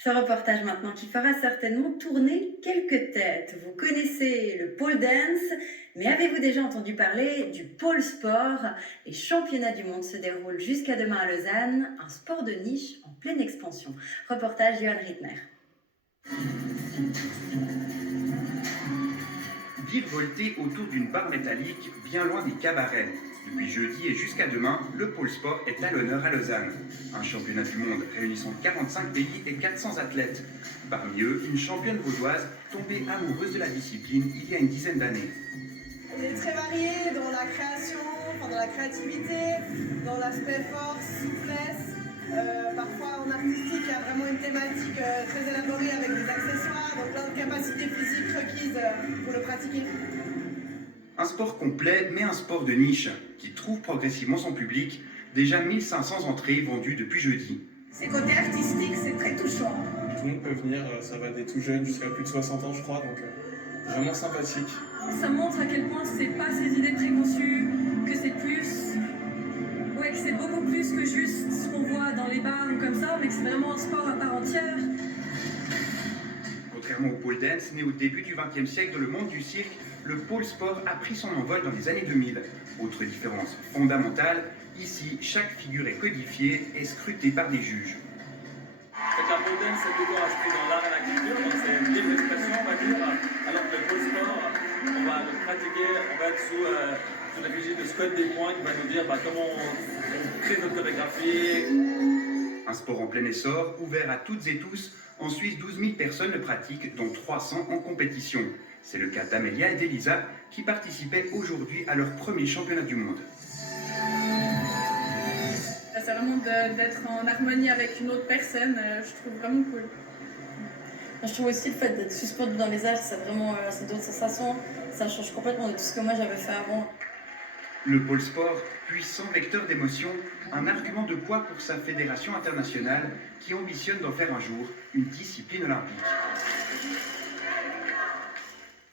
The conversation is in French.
Ce reportage maintenant qui fera certainement tourner quelques têtes. Vous connaissez le pole dance, mais avez-vous déjà entendu parler du pole sport? Les championnats du monde se déroulent jusqu'à demain à Lausanne, un sport de niche en pleine expansion. Reportage Johan Rittner. Virevolter autour d'une barre métallique bien loin des cabarets. Depuis jeudi et jusqu'à demain, le pôle sport est à l'honneur à Lausanne. Un championnat du monde réunissant 45 pays et 400 athlètes. Parmi eux, une championne vaudoise tombée amoureuse de la discipline il y a une dizaine d'années. On est très varié dans la création, dans la créativité, dans l'aspect force, souplesse. Parfois en artistique, il y a vraiment une thématique très élaborée avec des accessoires, donc plein de capacités physiques requises pour le pratiquer. Un sport complet, mais un sport de niche, qui trouve progressivement son public. Déjà 1500 entrées vendues depuis jeudi. Ces côtés artistiques, c'est très touchant. Tout le monde peut venir, ça va des tout jeunes jusqu'à plus de 60 ans je crois, donc vraiment sympathique. Ça montre à quel point c'est pas ces idées préconçues, que c'est plus... Ouais, que c'est beaucoup plus que juste ce qu'on voit dans les bars ou comme ça, mais que c'est vraiment un sport à part entière. Contrairement au pole dance, né au début du XXe siècle dans le monde du cirque, le pole sport a pris son envol dans les années 2000. Autre différence fondamentale, ici, chaque figure est codifiée et scrutée par des juges. La pole dance, c'est plutôt inscrit dans l'art et la culture, donc c'est une libre expression, on va dire, alors que le pole sport, on va le pratiquer, on va être sous la vigie de Scott Despoints qui va nous dire comment on crée notre chorégraphie. Un sport en plein essor, ouvert à toutes et tous. En Suisse, 12 000 personnes le pratiquent, dont 300 en compétition. C'est le cas d'Amélia et d'Elisa, qui participaient aujourd'hui à leur premier championnat du monde. C'est vraiment d'être en harmonie avec une autre personne, je trouve vraiment cool. Je trouve aussi le fait d'être suspendu dans les airs, c'est vraiment c'est d'autres sensations. Ça change complètement de tout ce que moi j'avais fait avant. Le pôle sport, puissant vecteur d'émotion, un argument de poids pour sa fédération internationale qui ambitionne d'en faire un jour une discipline olympique.